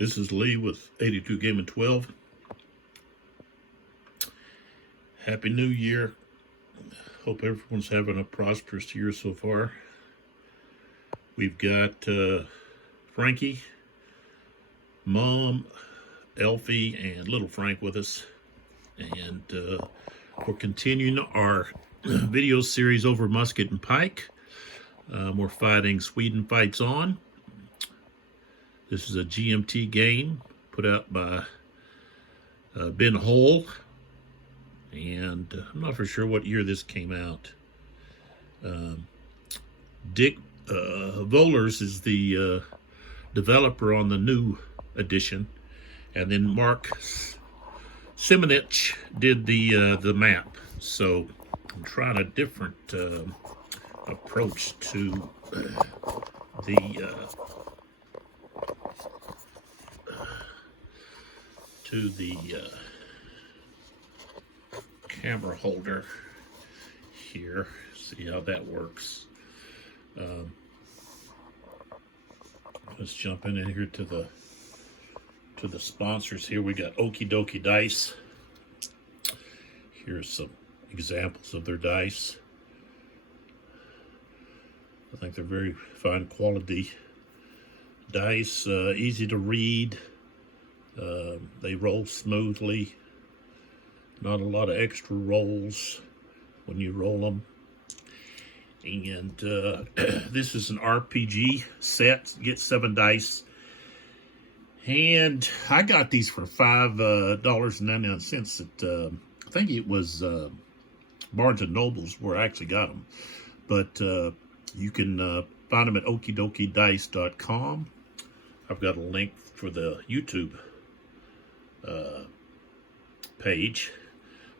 This is Lee with 82 Game and 12. Happy New Year. Hope everyone's having a prosperous year so far. We've got Frankie, Mom, Elfie, and little Frank with us. And we're continuing our video series over Musket and Pike. We're fighting Sweden Fights On. This is a GMT game put out by Ben Hole, and I'm not for sure what year this came out. Dick Vohlers is the developer on the new edition, and then Mark Simonitich did the map. So I'm trying a different approach to the camera holder here. See how that works. Let's jump in here to the sponsors. Here we got Okie Dokie Dice. Here's some examples of their dice. I think they're very fine quality dice, easy to read. They roll smoothly. Not a lot of extra rolls when you roll them. And this is an RPG set. Get 7 dice. And I got these for $5.99 at, I think it was Barnes & Noble's where I actually got them. But you can find them at okiedokiedice.com. I've got a link for the YouTube page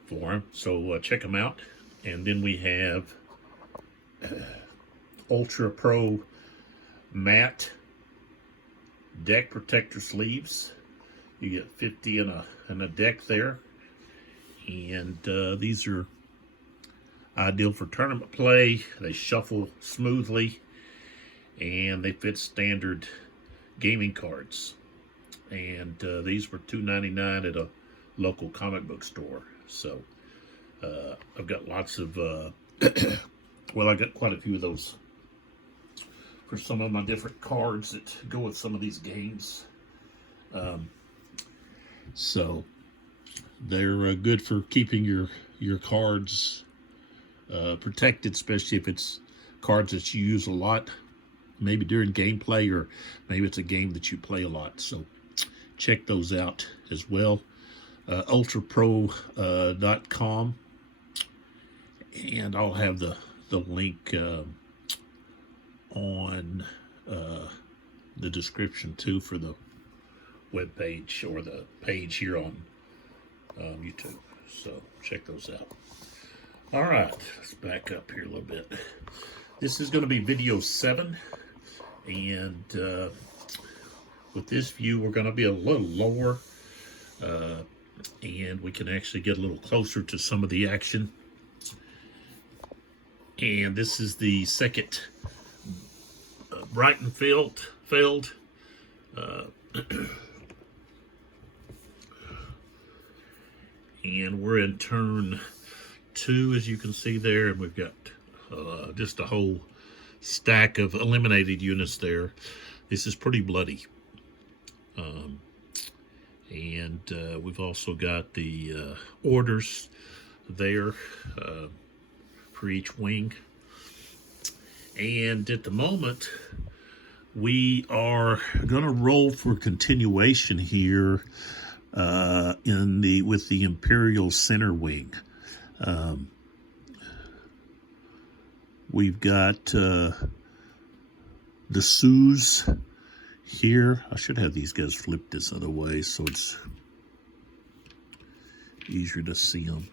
for them, so check them out. And then we have Ultra Pro matte deck protector sleeves. You get 50 in a deck there, and these are ideal for tournament play. They shuffle smoothly, and they fit standard gaming cards. And these were $2.99 at a local comic book store. So I've got lots of well, I got quite a few of those for some of my different cards that go with some of these games. So they're good for keeping your cards protected, especially if it's cards that you use a lot, maybe during gameplay, or maybe it's a game that you play a lot. So check those out as well. ultrapro.com, and I'll have the link on the description too for the web page or the page here on YouTube. So check those out. All right, let's back up here a little bit. This is going to be video 7, and with this view we're going to be a little lower, and we can actually get a little closer to some of the action. And this is the second Breitenfeld. And we're in turn 2, as you can see there, and we've got just a whole stack of eliminated units there. This is pretty bloody. And we've also got the orders there for each wing. And at the moment, we are going to roll for continuation here with the Imperial Center Wing. We've got the Sioux here. I should have these guys flipped this other way so it's easier to see them.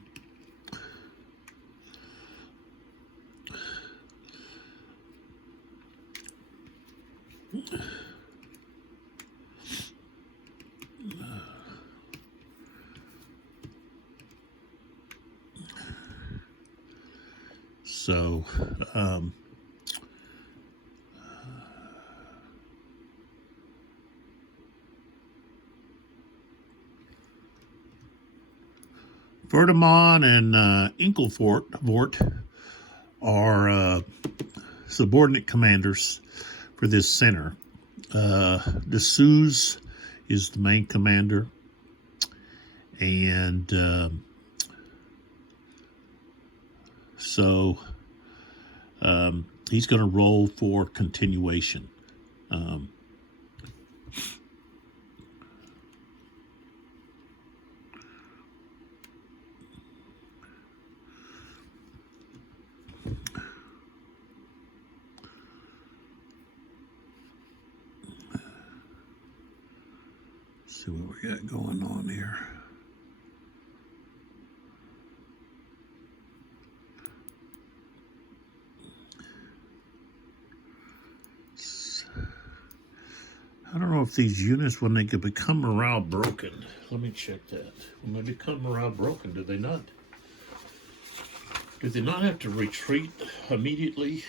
So Verdamon and Inkelfort are subordinate commanders for this center. D'Souza is the main commander, and so he's going to roll for continuation. See what we got going on here. I don't know if these units, when they could become morale broken. Let me check that. When they become morale broken, do they not have to retreat immediately?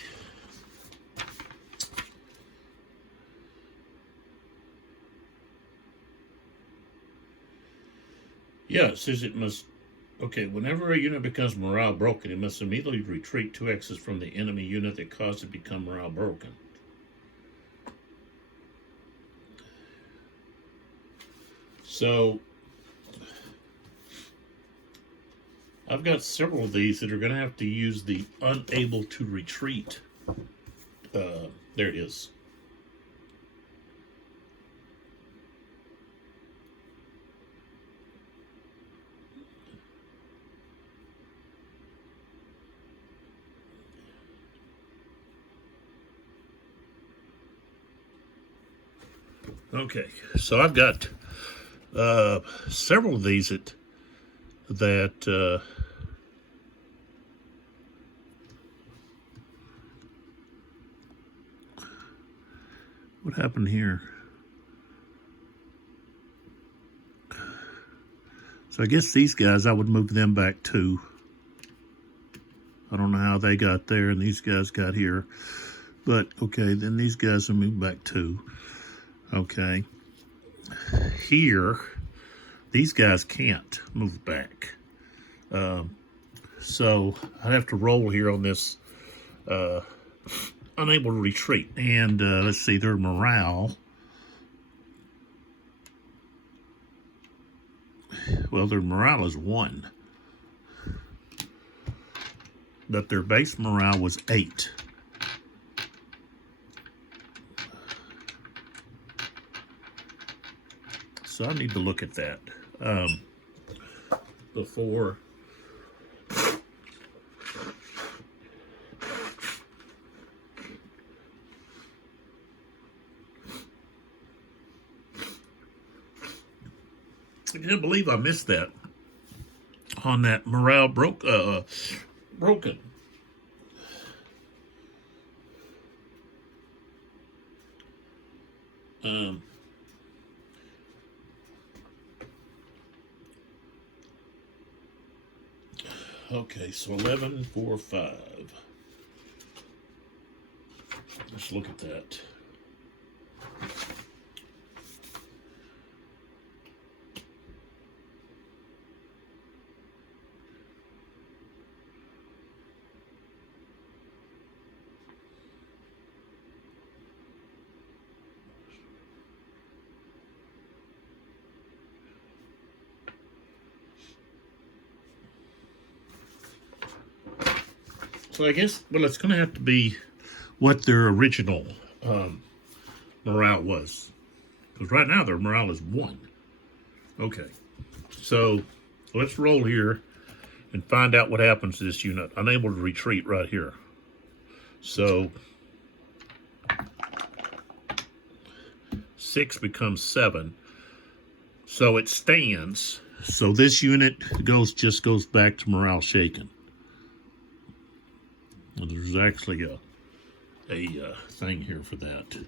Yeah, it says it must. Okay, whenever a unit becomes morale broken, it must immediately retreat 2 X's from the enemy unit that caused it to become morale broken. So, I've got several of these that are going to have to use the unable to retreat. There it is. Okay, so I've got several of these that what happened here? So I guess these guys, I would move them back too. I don't know how they got there and these guys got here. But, okay, then these guys will move back too. Okay. Here, these guys can't move back. So I have to roll here on this unable to retreat. And let's see, their morale. Well, their morale is 1. But their base morale was 8. So I need to look at that before. I can't believe I missed that on that morale broken. Okay, so 11, 4, 5. Let's look at that. So I guess, well, it's going to have to be what their original morale was. Because right now their morale is 1. Okay. So let's roll here and find out what happens to this unit. Unable to retreat right here. So 6 becomes 7. So it stands. So this unit just goes back to morale shaken. Well, there's actually a thing here for that.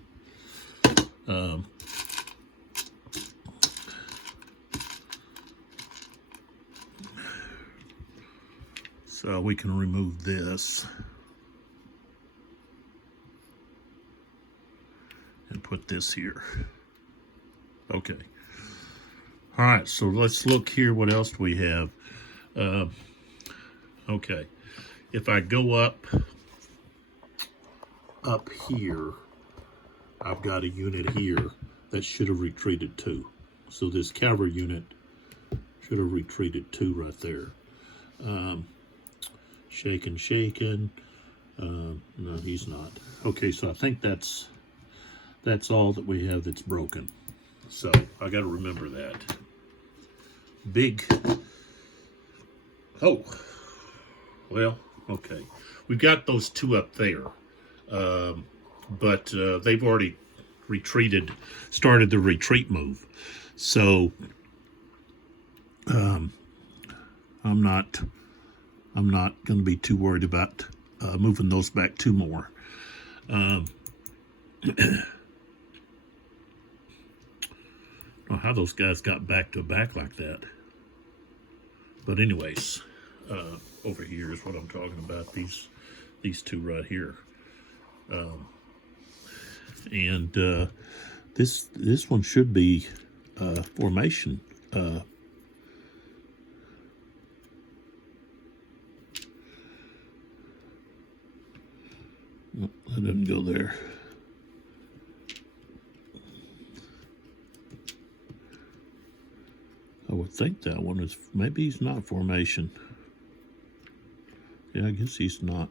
So we can remove this and put this here. Okay. All right, so let's look here. What else do we have? Okay, if I go up here, I've got a unit here that should have retreated too. So this cavalry unit should have retreated too right there. Shaken. No, he's not. Okay, so I think that's all that we have that's broken. So I got to remember that. Big. Oh, well, okay. We've got those two up there, but they've already started the retreat move. So I'm not going to be too worried about moving those back two more. I don't know how those guys got back to back like that. But anyways, over here is what I'm talking about. These two right here, and this one should be formation. I didn't go there. I would think that one is, maybe he's not formation. Yeah, I guess he's not.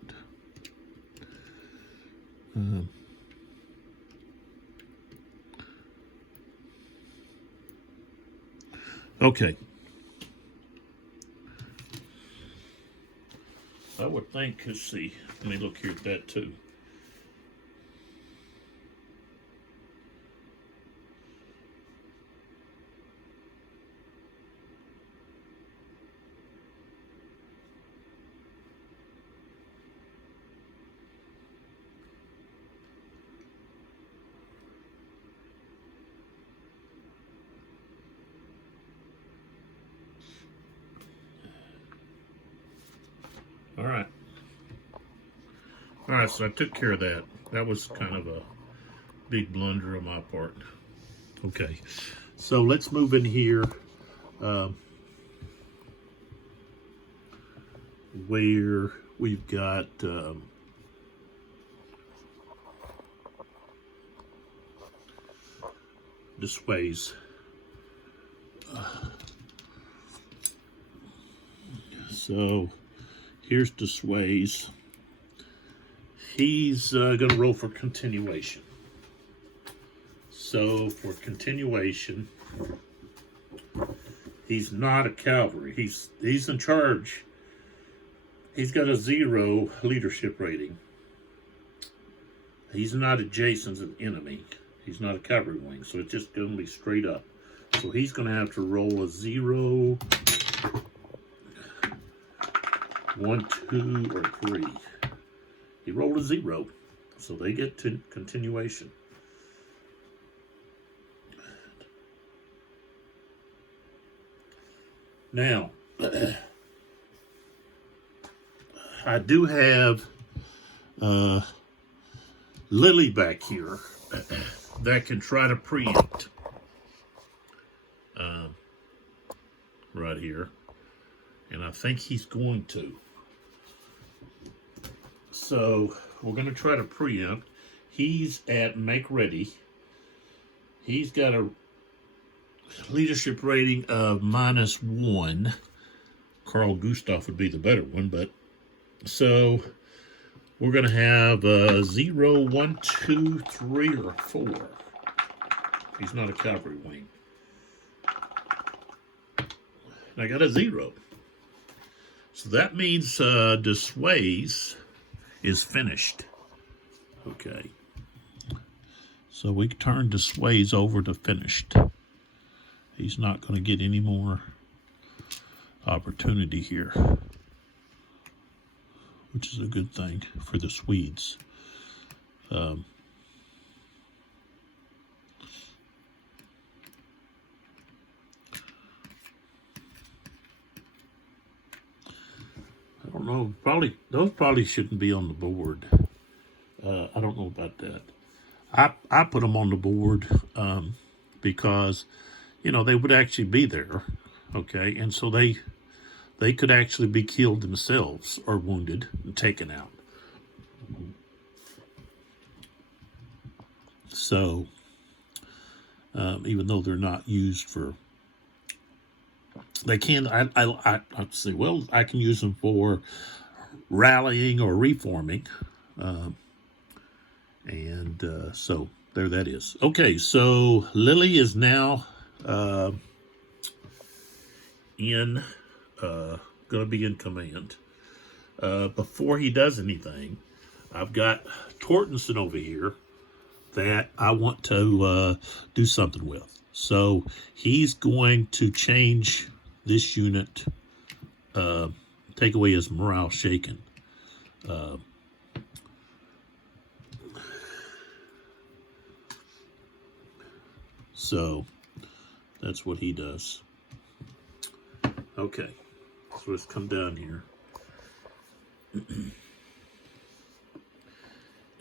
Okay. I would think, let's see, let me look here at that too. All right, so I took care of that. That was kind of a big blunder on my part. Okay, so let's move in here where we've got displays. So here's Disways. He's going to roll for continuation. So for continuation, he's not a cavalry. He's in charge. He's got a 0 leadership rating. He's not adjacent to the enemy. He's not a cavalry wing, so it's just going to be straight up. So he's going to have to roll a 0, 1, 2, or 3. He rolled a 0, so they get to continuation. Now, I do have Lily back here that can try to preempt right here, and I think he's going to. So we're going to try to preempt. He's at make ready. He's got a leadership rating of -1. Carl Gustav would be the better one, but so we're going to have 0, 1, 2, 3, or 4. He's not a cavalry wing. And I got a 0. So that means Disways is finished. Okay. So we turn Disways over to finished. He's not going to get any more opportunity here, which is a good thing for the Swedes. I don't know. Those probably shouldn't be on the board. I don't know about that. I put them on the board because, you know, they would actually be there. Okay, and so they they could actually be killed themselves or wounded and taken out. So, even though they're not used for, they can, I say, well, I can use them for rallying or reforming. So there that is. Okay, so Lily is now in, going to be in command. Before he does anything, I've got Tortenson over here that I want to do something with. So he's going to change this unit, take away his morale shaken. So that's what he does. Okay, so let's come down here.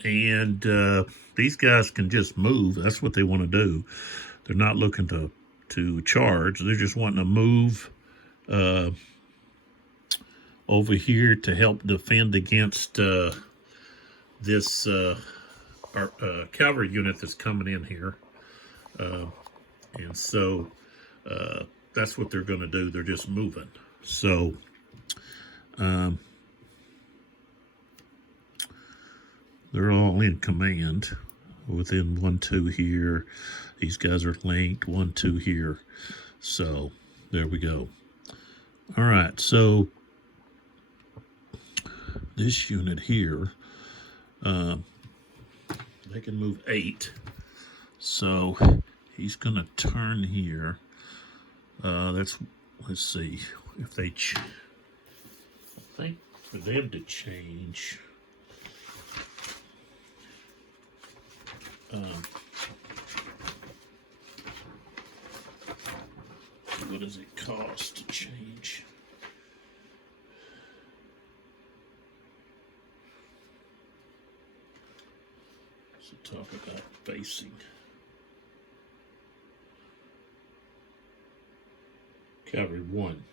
And these guys can just move. That's what they want to do. They're not looking to charge. They're just wanting to move over here to help defend against this cavalry unit that's coming in here. And so that's what they're going to do. They're just moving. So they're all in command within 1-2 here. These guys are linked 1-2 here. So there we go. All right. So this unit here, they can move 8. So he's going to turn here. Let's see if they. I think for them to change. What does it cost to change? So talk about facing. Cavalry 1.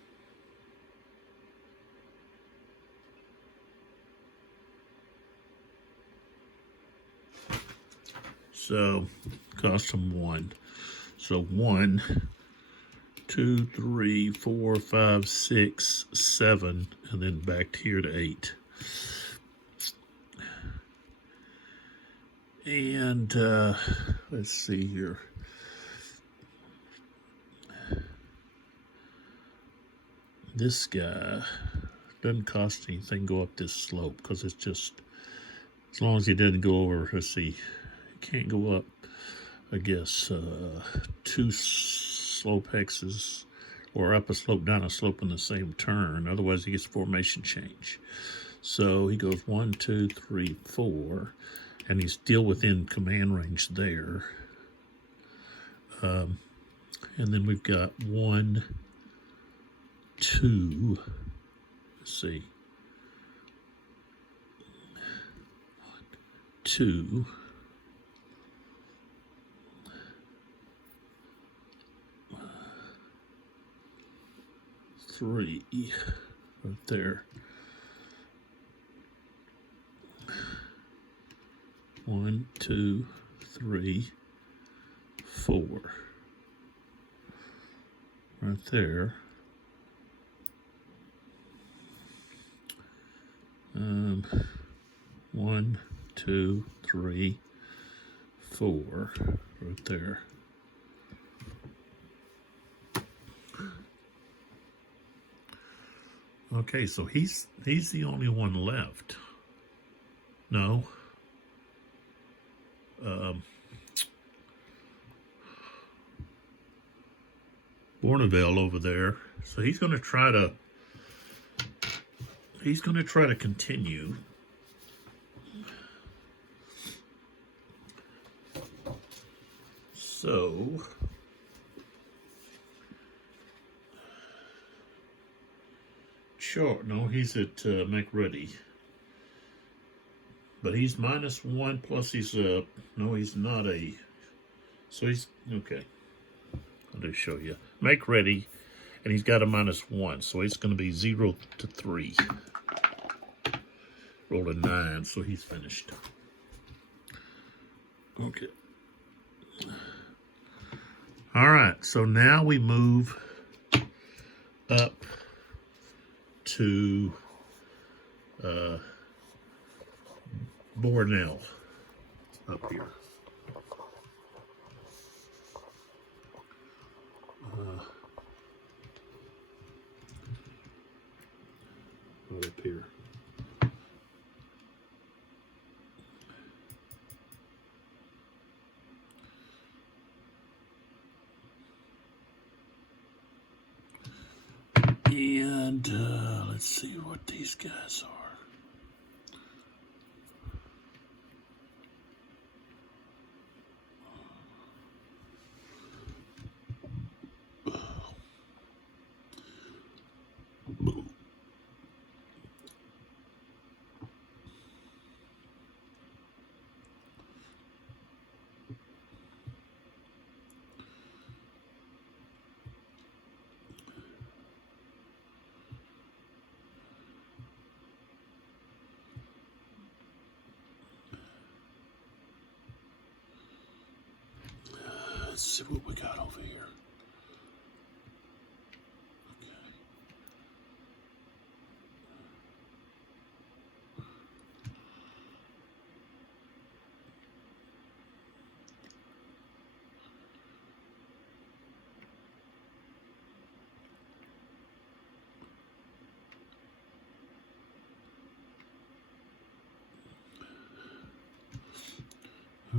So cost them 1. So 1, 2, 3, 4, 5, 6, 7, and then back here to 8. And let's see here. This guy doesn't cost anything to go up this slope because it's just, as long as he didn't go over, let's see, he can't go up, I guess, 2 slope hexes or up a slope, down a slope in the same turn. Otherwise, he gets formation change. So he goes 1, 2, 3, 4, and he's still within command range there. And then we've got 1, 2, let's see, 1, 2, 3, right there. 1, 2, 3, 4, right there. 1, 2, 3, 4, right there. Okay, so he's the only one left. No. Bourneville over there. So he's going to try to continue. So sure, no, he's at make ready. But he's -1 plus he's no, he's not so he's okay. I'll just show you. Make ready, and he's got a -1, so it's going to be 0 to 3. Rolled a 9, so he's finished. Okay. All right, so now we move up to Bornell up here. Right up here. And let's see what these guys are. Let's see what we got over here.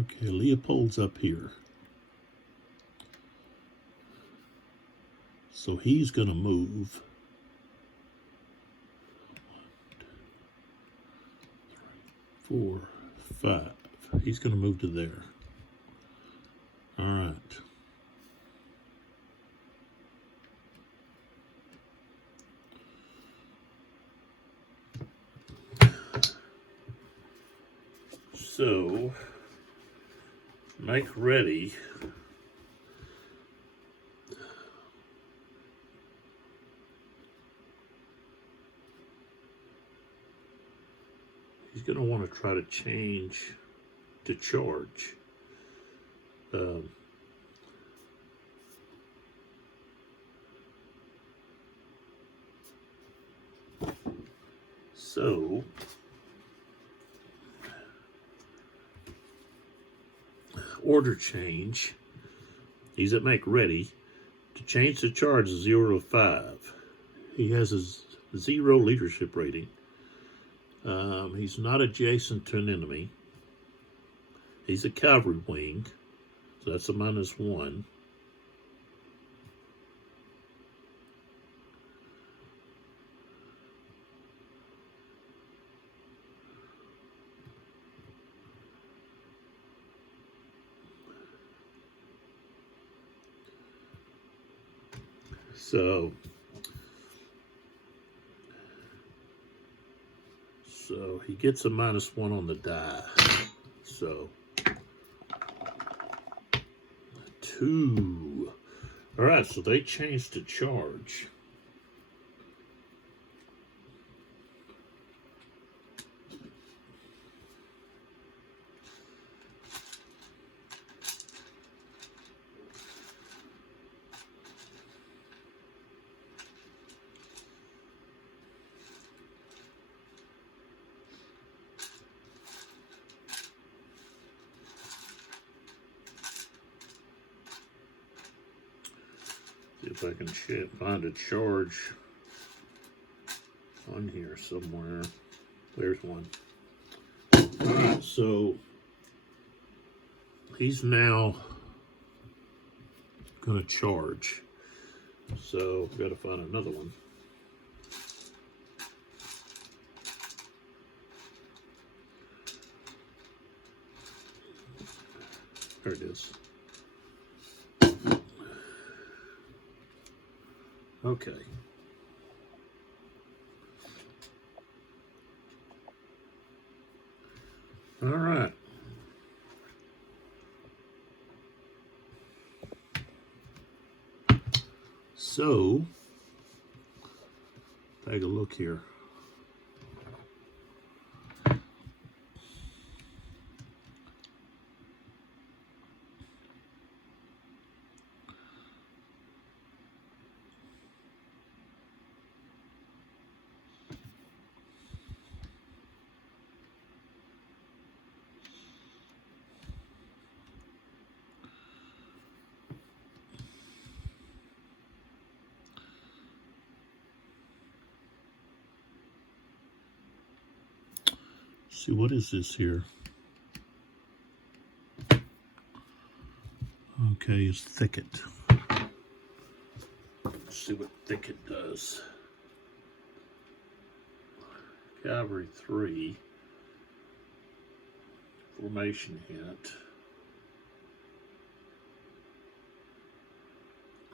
Okay, Leopold's up here. So he's going to move 1, 2, 3, 4, 5. He's going to move to there. All right. So, make ready. He's going to want to try to change to charge. So, order change. He's at make ready. To change the charge is 0 to 5. He has a 0 leadership rating. He's not adjacent to an enemy. He's a cavalry wing, so that's a -1. So he gets a -1 on the die. So 2. All right, so they changed to charge. See if I can find a charge on here somewhere. There's one. Alright, so he's now going to charge. So we've got to find another one. There it is. Okay. All right. So take a look here. See, what is this here? Okay, it's thicket. Let's see what thicket does. Cavalry 3. Formation hit.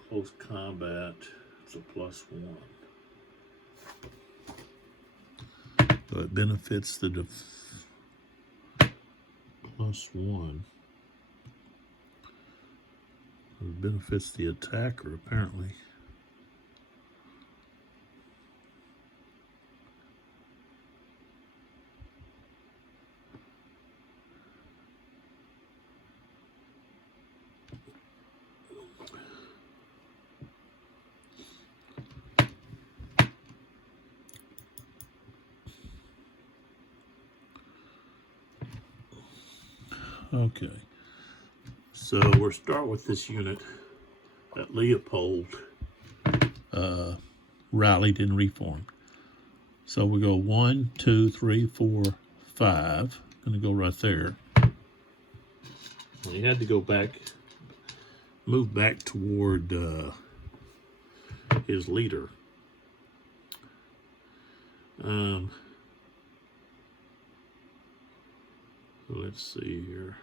Close combat. It's a +1. So it benefits the +1. It benefits the attacker, apparently. Okay, so we'll start with this unit that Leopold rallied and reformed. So we go 1, 2, 3, 4, 5. Gonna go right there. Well, he had to go back, move back toward his leader. Let's see here.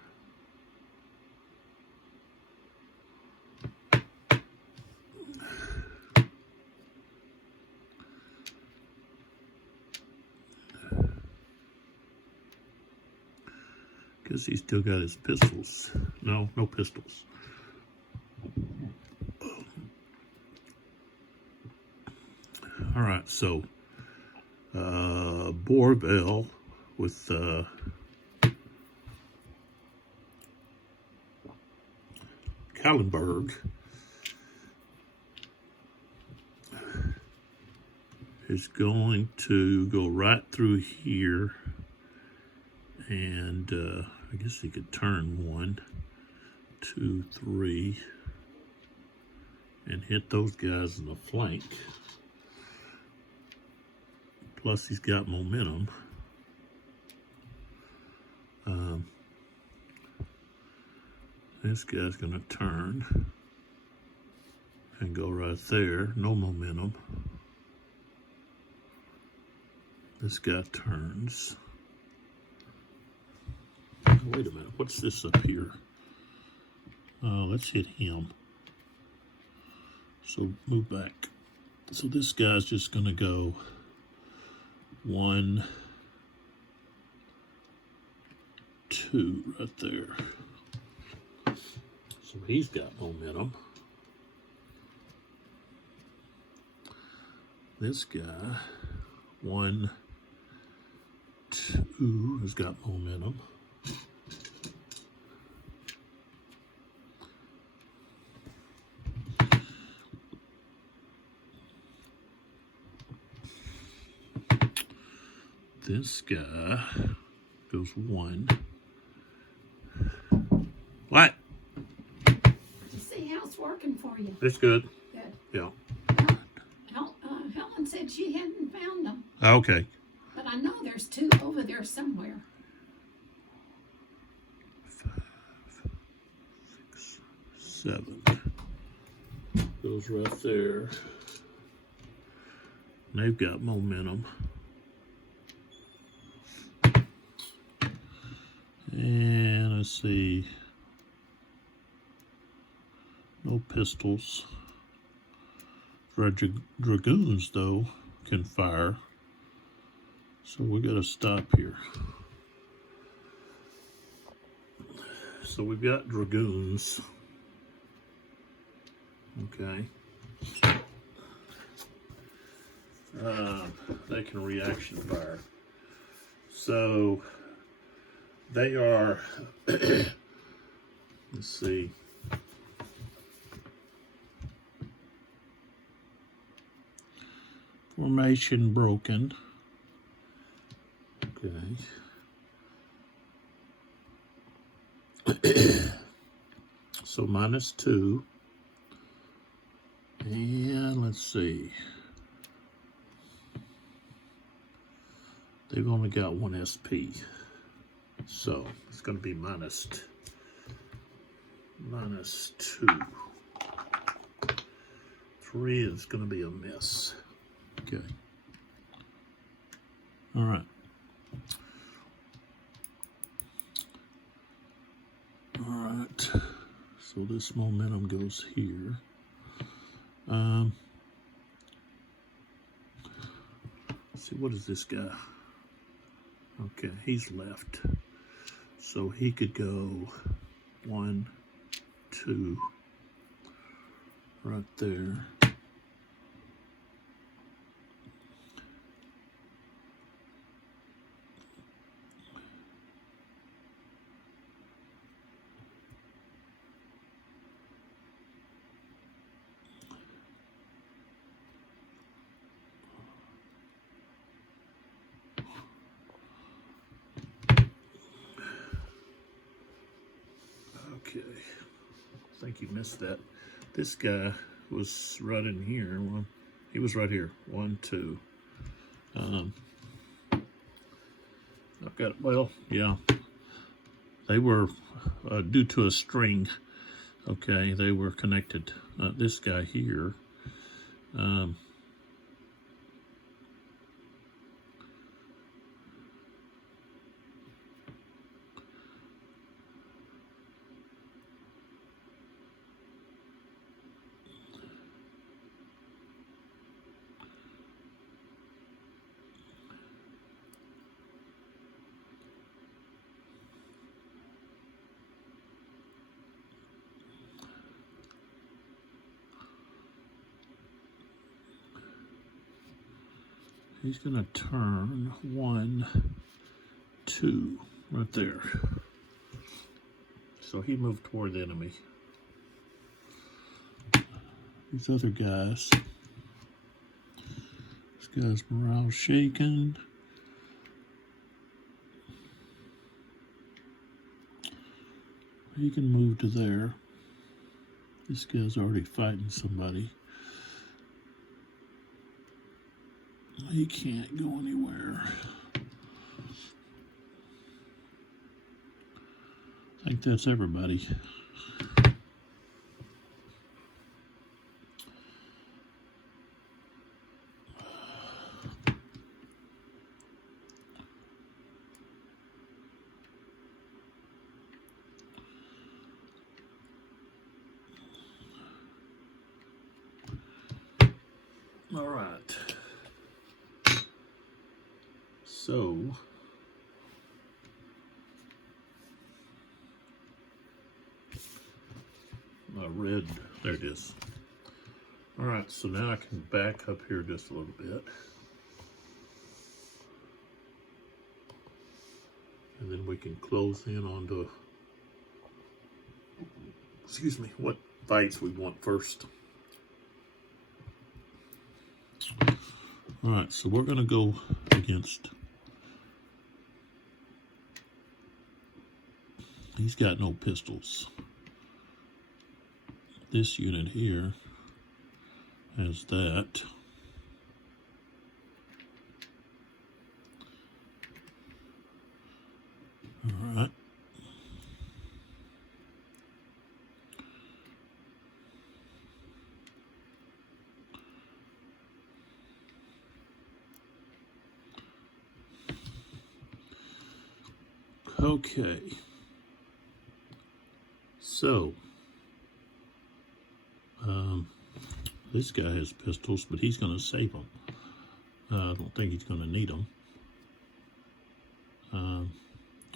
Guess he's still got his pistols. No pistols. All right, so Borville with Kallenberg is going to go right through here, and I guess he could turn 1, 2, 3 and hit those guys in the flank. Plus he's got momentum. This guy's gonna turn and go right there. No momentum. This guy turns. Wait a minute, what's this up here? Let's hit him. So move back. So this guy's just gonna go 1, 2 right there. So he's got momentum. This guy, 1, 2, has got momentum. This guy goes 1. What? You see how it's working for you? It's good. Good. Yeah. Helen said she hadn't found them. Okay. But I know there's 2 over there somewhere. 5, 6, 7. Goes right there. They've got momentum. And let's see. No pistols. Dragoons, though, can fire. So we got to stop here. So we've got dragoons. Okay. They can reaction fire. So they are, let's see. Formation broken. Okay. So -2. And let's see. They've only got 1 SP. So it's going to be -2. 3 is going to be a miss. Okay. All right. All right. So this momentum goes here. Let's see, what is this guy? Okay, he's left. So he could go 1, 2, right there. Okay, I think you missed that. This guy was right in here. He was right here. 1, 2. I've got, well, yeah. They were due to a string. Okay, they were connected. This guy here. He's going to turn 1, 2, right there. So he moved toward the enemy. These other guys. This guy's morale shaken. He can move to there. This guy's already fighting somebody. He can't go anywhere. I think that's everybody. All right. So red, there it is. All right, so now I can back up here just a little bit. And then we can close in onto, excuse me, what fights we want first. All right, so we're gonna go against, he's got no pistols. This unit here has that. All right. Okay. So, this guy has pistols, but he's going to save them. I don't think he's going to need them.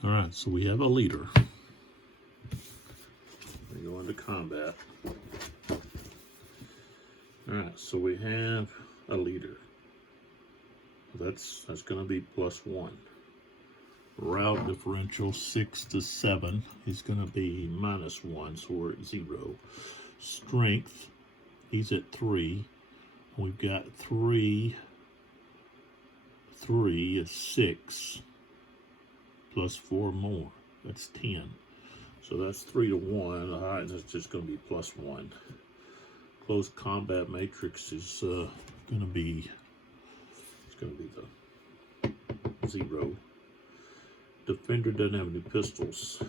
All right, so we have a leader. We go into combat. All right, so we have a leader. That's going to be +1. Route differential 6 to 7 is going to be -1, so we're at 0. Strength, he's at 3. We've got 3 is 6 plus 4 more. That's 10. So that's 3 to 1. All right, that's just going to be +1. Close combat matrix is going to be the 0. Defender doesn't have any pistols.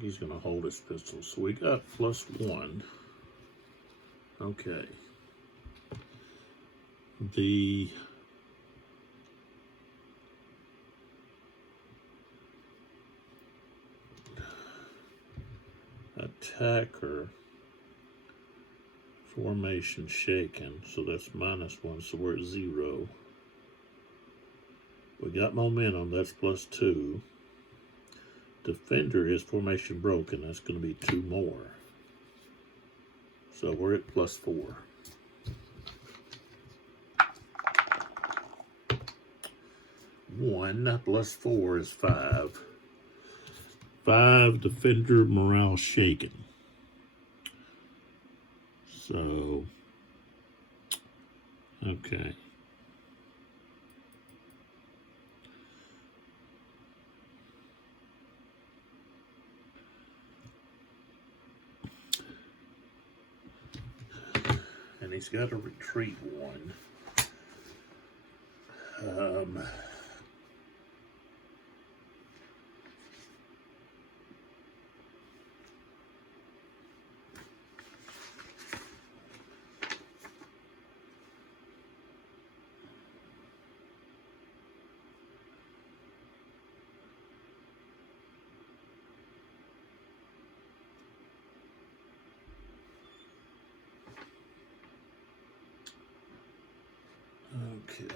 He's going to hold his pistol. So we got +1. Okay. The attacker formation shaken, so that's -1, so we're at 0. We got momentum, that's +2. Defender is formation broken, that's going to be 2 more. So we're at +4. One +4 is 5. 5 defender morale shaken. So, okay. And he's got a retreat 1. Okay.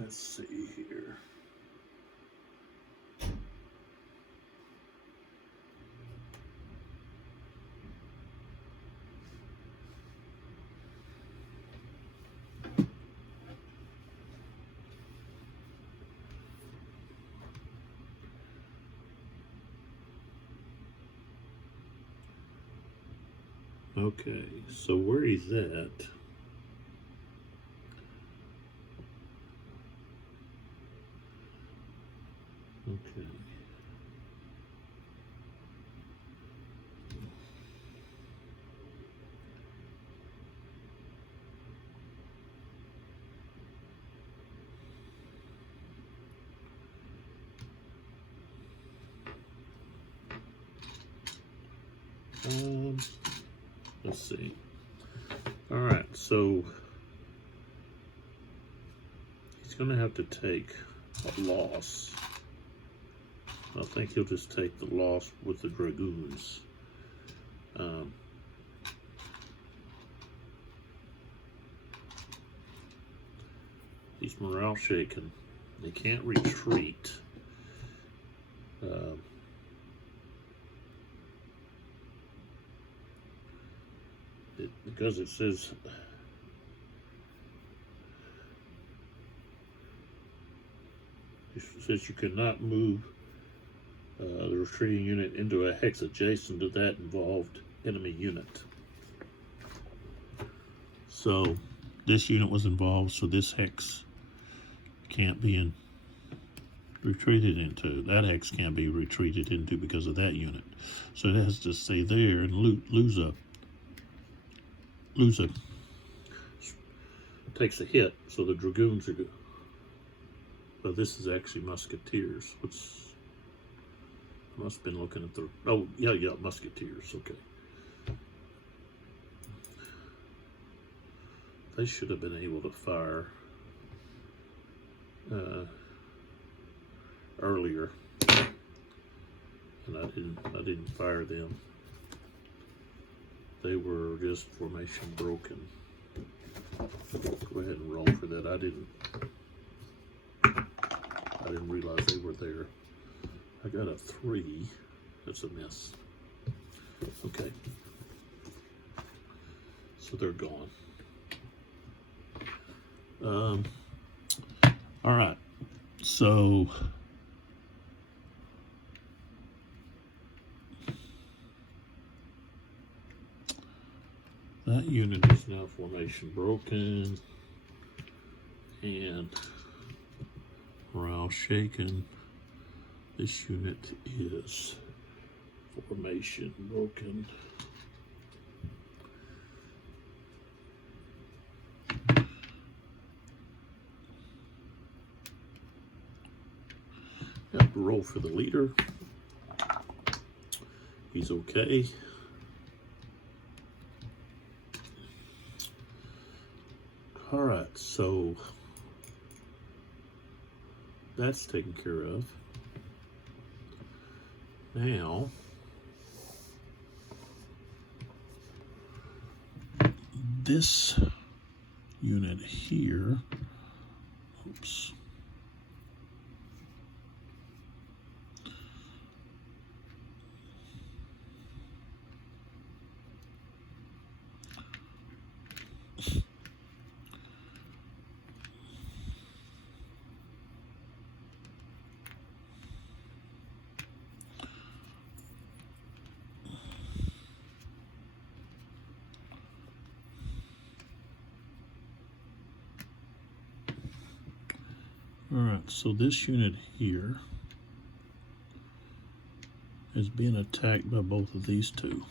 Let's see here. Okay, so where he's at, okay. Let's see. All right, so he's going to have to take a loss. I think he'll just take the loss with the Dragoons. He's morale shaken. They can't retreat. Because it says you cannot move The retreating unit into a hex adjacent to that involved enemy unit. So this unit was involved, so this hex can't be retreated into. That hex can't be retreated into because of that unit. So it has to stay there and lose a takes a hit. So the dragoons are good. Well, this is actually musketeers. I must have been looking at the. Oh yeah, musketeers. Okay. They should have been able to fire earlier, and I didn't fire them. They were just formation broken. Go ahead and roll for that. I didn't realize they were there. I got a 3. That's a miss. Okay. So they're gone. All right. So that unit is now formation broken and morale shaken. This unit is formation broken. Got to roll for the leader. He's okay. All right, so that's taken care of. Now, this unit here, oops. All right, so this unit here is being attacked by both of these two.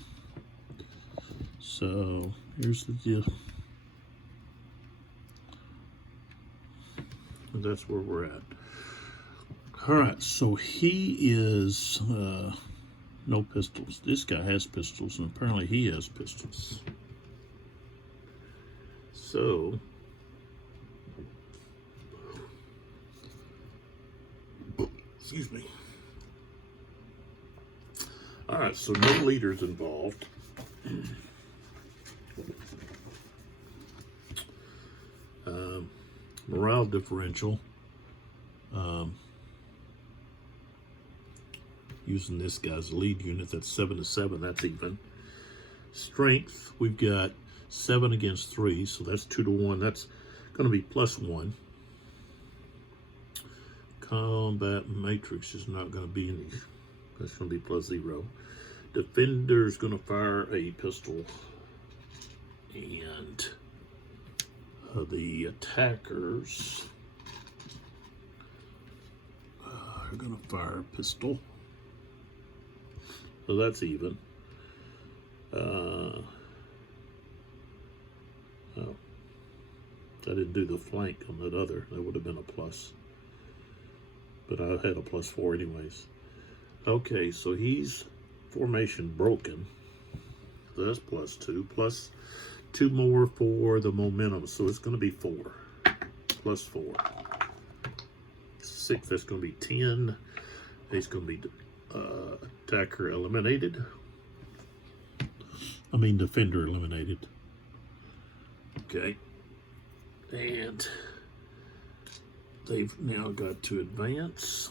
So here's the deal. And that's where we're at. All right, so he is no pistols. This guy has pistols, and apparently he has pistols. So excuse me. All right, so no leaders involved. Morale differential. Using this guy's lead unit, that's 7 to 7. That's even. Strength, we've got 7 against 3, so that's 2 to 1. That's going to be +1. Combat matrix is not going to be any. That's going to be +0. Defender's going to fire a pistol, and the attackers are going to fire a pistol. So that's even. Oh, I didn't do the flank on that other. That would have been a plus. But I had a +4 anyways. Okay, so he's formation broken. So that's +2. Plus 2 more for the momentum. So it's going to be 4. +4. 6, that's going to be 10. He's going to be attacker eliminated. I mean defender eliminated. Okay. And they've now got to advance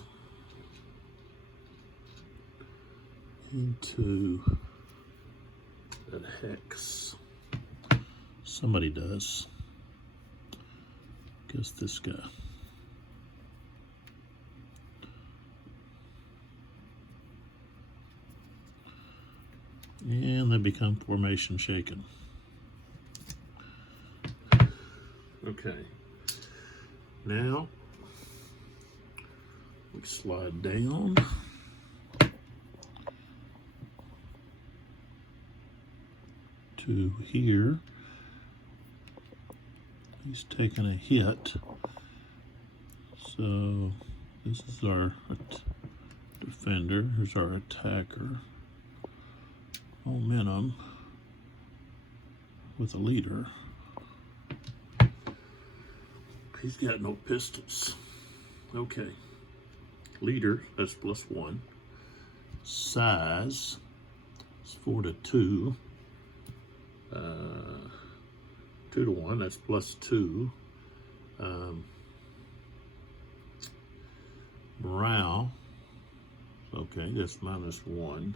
into that hex. Somebody does. Guess this guy. And they become formation shaken. Okay. Now we slide down. To here. He's taking a hit. So this is our defender. Here's our attacker. Momentum with a leader. He's got no pistols. Okay. Leader, that's +1. Size is 4-2. 2-1, that's +2. Morale, okay, that's -1.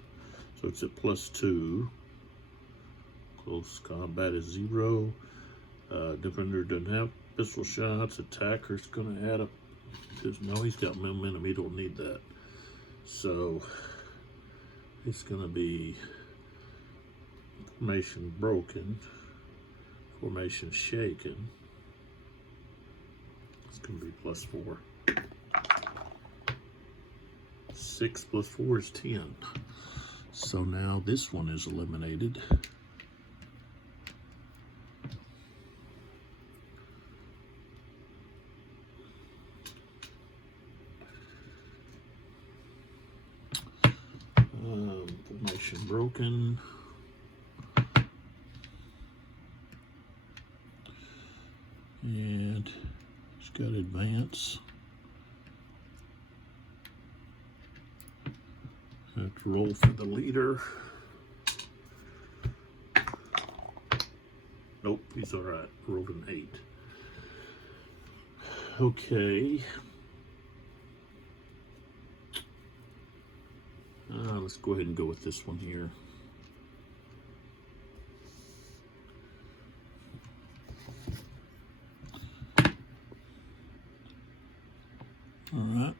So it's at +2. Close combat is 0. Defender doesn't have pistol shots. Attacker's going to add up. No, he's got momentum. He don't need that. So it's going to be formation broken. Formation shaken. It's going to be +4. 6 + 4 is 10. So now this one is eliminated. Formation broken. And it's got advance. Have to roll for the leader. Nope, he's all right. Rolled an 8. Okay. Let's go ahead and go with this one here. All right.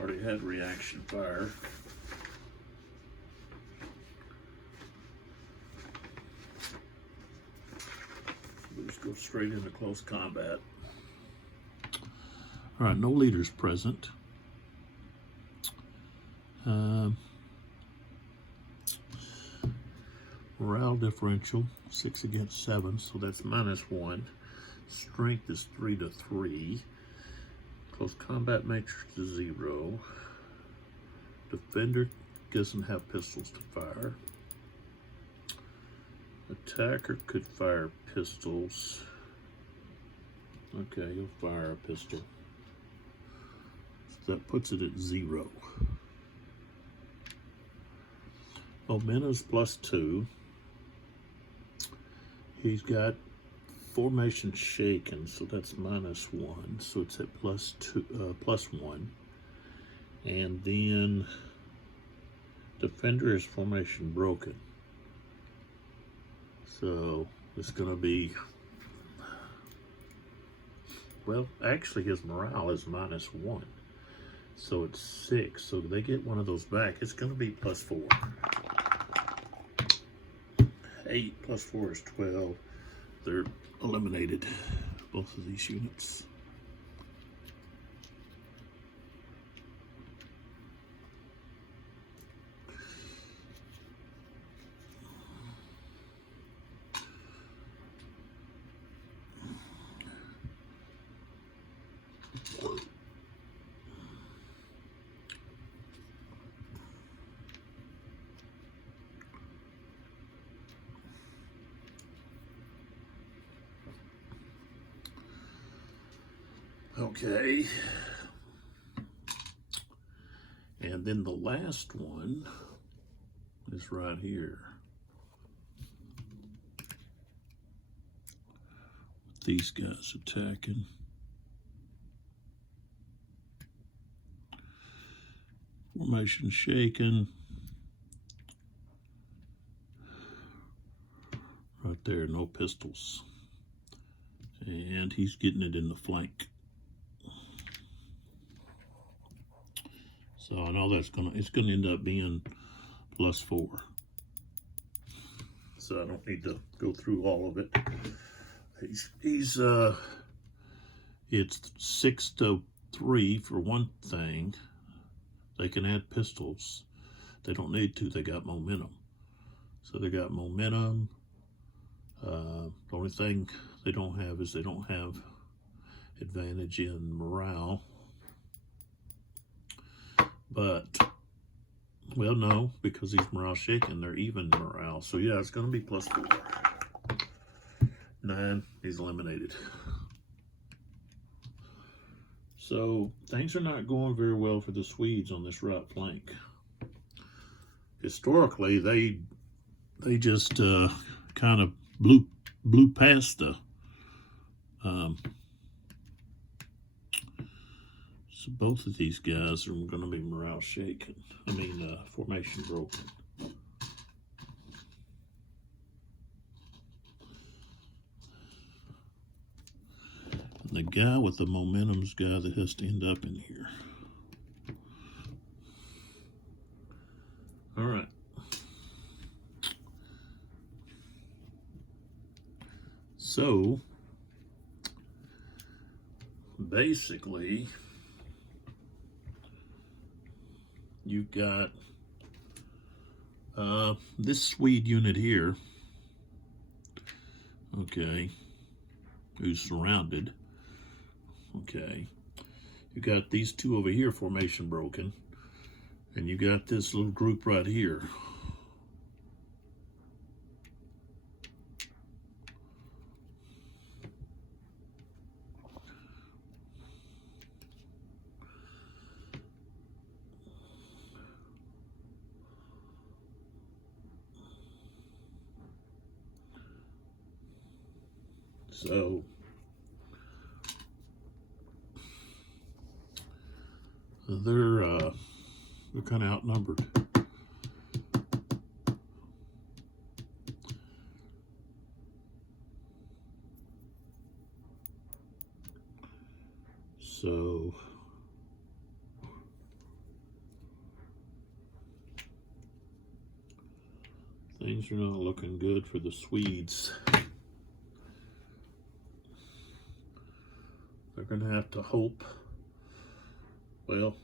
Already had reaction fire. We'll just go straight into close combat. All right, no leaders present. Morale differential 6 against 7, so that's -1. Strength is 3-3. Close combat matrix is 0. Defender doesn't have pistols to fire. Attacker could fire pistols. Okay, he'll fire a pistol. So that puts it at 0. Momentum's +2. He's got formation shaken, so that's -1. So it's at +1. And then defender is formation broken. So it's going to be, well, actually his morale is -1. So it's 6. So they get one of those back. It's going to be +4. 8 + 4 is 12. They're eliminated, both of these units. Okay. And then the last one is right here. These guys attacking. Formation shaken. Right there, no pistols. And he's getting it in the flank. So I know it's gonna end up being +4. So I don't need to go through all of it. It's 6-3 for one thing. They can add pistols. They don't need to, they got momentum. So they got momentum. The only thing they don't have is they don't have advantage in morale. But, well, no, because he's morale shaken, they're even morale. So yeah, it's gonna be +4. 9, he's eliminated. So things are not going very well for the Swedes on this right flank. Historically, they just kind of blew past the. So both of these guys are going to be morale shaken. I mean, formation broken. And the guy with the momentum's guy that has to end up in here. All right. So basically, you've got this Swede unit here, okay, who's surrounded. Okay, you got these two over here, formation broken, and you got this little group right here. So they're kind of outnumbered. So things are not looking good for the Swedes. They're going to have to hope. Well,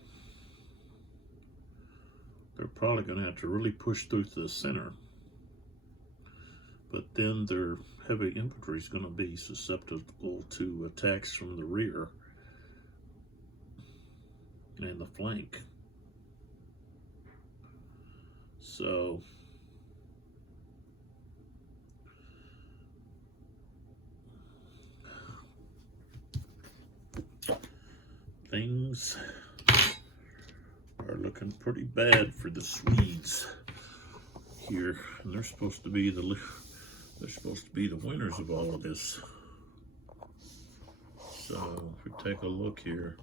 they're probably going to have to really push through to the center. But then their heavy infantry is going to be susceptible to attacks from the rear and the flank. So things are looking pretty bad for the Swedes here, and they're supposed to be the winners of all of this. So if we take a look here,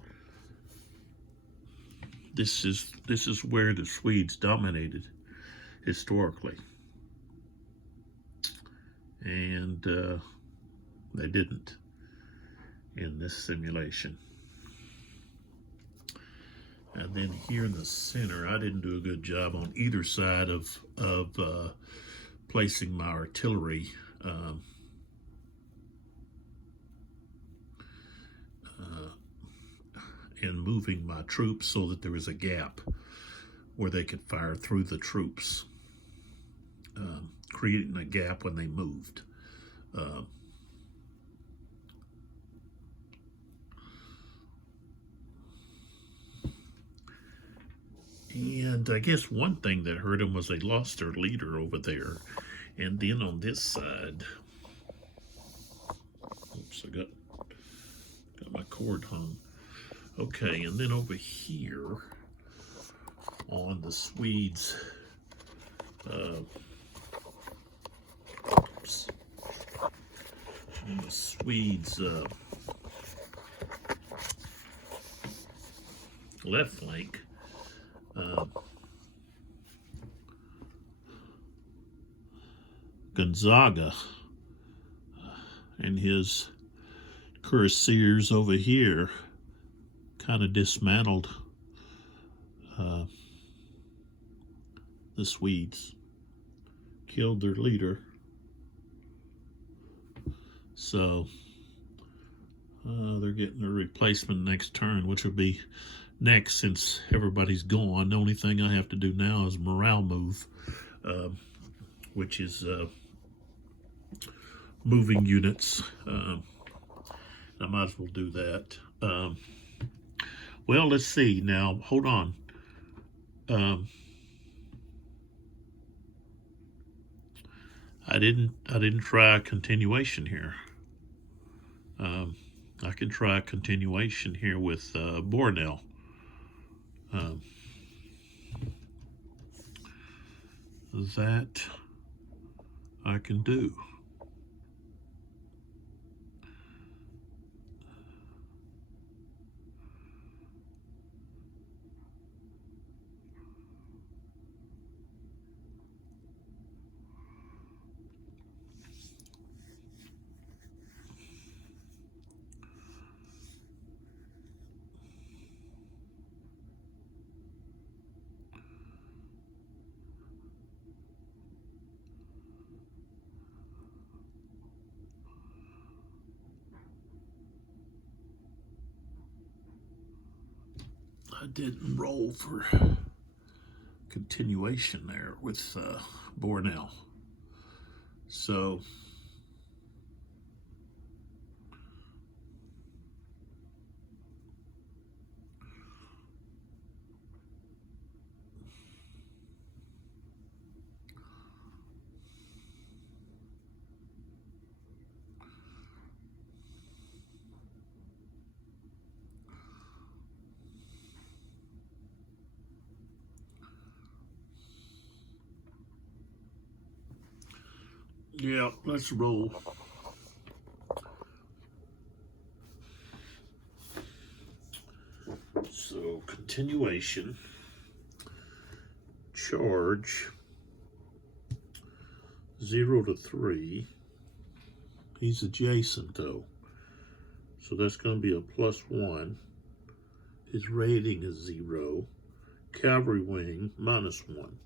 this is where the Swedes dominated historically, and they didn't in this simulation. And then here in the center, I didn't do a good job on either side of placing my artillery. And moving my troops so that there was a gap where they could fire through the troops, creating a gap when they moved. And I guess one thing that hurt them was they lost their leader over there. And then on this side, oops, I got my cord hung. Okay, and then over here on the Swedes, oops, on the Swedes left flank, Gonzaga and his cuirassiers over here kind of dismantled the Swedes, killed their leader. So they're getting a replacement next turn, which will be next since everybody's gone. The only thing I have to do now is morale move, which is moving units. I might as well do that. Well, let's see. Now, hold on. I didn't try a continuation here. I can try a continuation here with Bornell. That I can do. I didn't roll for continuation there with Bornell. So yeah, let's roll. So continuation, charge 0 to 3. He's adjacent though, so that's going to be a +1. His rating is 0. Cavalry wing -1.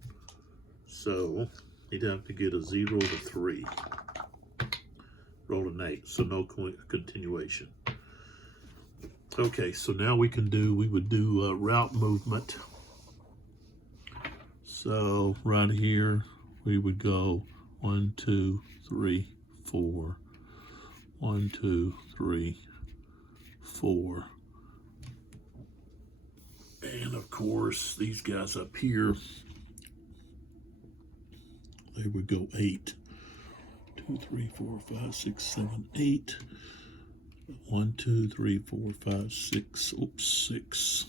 So he'd have to get a 0 to 3. Roll an 8, so no continuation. Okay, so now we would do route movement. So right here, we would go 1, 2, 3, 4. 1, 2, 3, 4. And of course, these guys up here, they would go 8. 2, 3, 4, 5, 6, 7, 8. 1, 2, 3, 4, 5, 6. Oops, 6.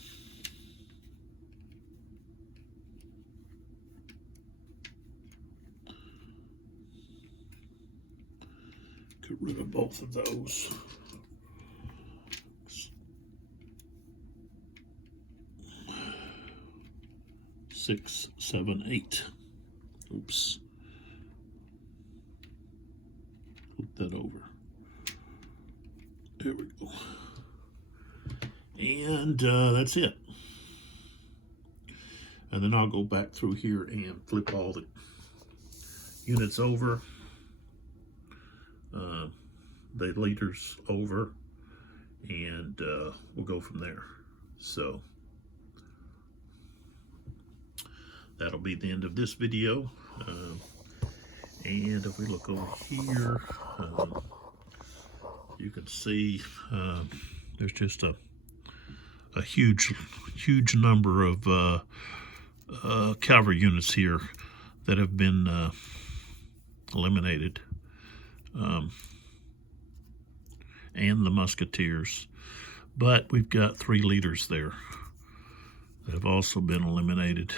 Get rid of both of those. 6, 7, 8. Oops. Flip that over. There we go. And that's it. And then I'll go back through here and flip all the units over. The leaders over. And we'll go from there. So that'll be the end of this video. And if we look over here, you can see there's just a huge number of cavalry units here that have been eliminated, and the musketeers. But we've got 3 leaders there that have also been eliminated.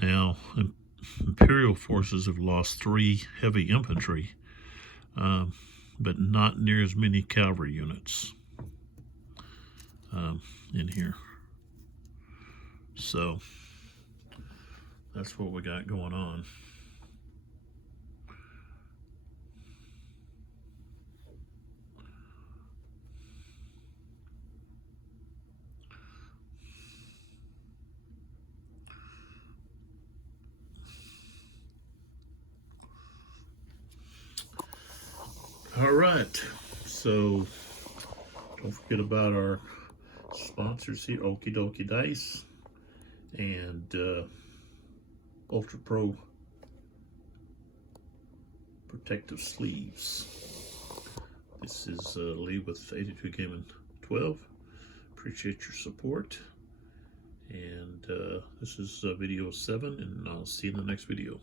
Now, Imperial forces have lost 3 heavy infantry, but not near as many cavalry units in here. So that's what we got going on. All right, so don't forget about our sponsors here, Okie Dokie Dice and Ultra Pro Protective Sleeves. This is Lee with 82 Gaming 12. Appreciate your support. And this is video 7, and I'll see you in the next video.